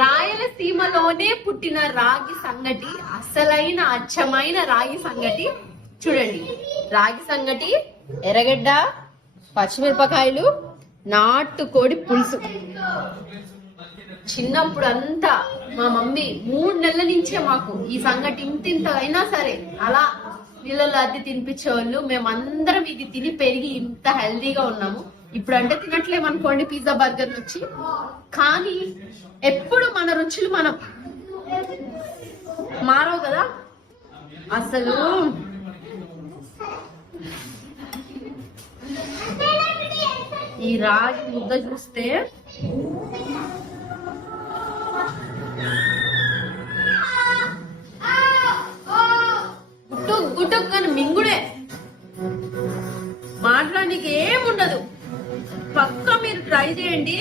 రాయలసీమలోనే పుట్టిన రాగి సంగటి, అసలైన అచ్చమైన రాగి సంగటి. చూడండి, రాగి సంగటి, ఎర్రగడ్డ, పచ్చిమిరపకాయలు, నాటుకోడి పులుసు. చిన్నప్పుడు అంతా మా మమ్మీ 3 నెలల నుంచే మాకు ఈ సంగటి ఇంత అయినా సరే అలా నీళ్ళలో అద్దె తినిపించేవాళ్ళు. మేమందరం ఇది తిని పెరిగి ఇంత హెల్దీగా ఉన్నాము. ఇప్పుడు అంటే తినట్లేము అనుకోండి పిజ్జా బర్గర్ వచ్చి, కానీ ఎప్పుడు మన రుచులు మనం మారవు కదా అసలు. ఈ రాగి ముద్ద చూస్తే గుట్టుకు కానీ మింగుడే, మాట్లాడానికి ఏముండదు. పక్కా మీరు ట్రై చేయండి.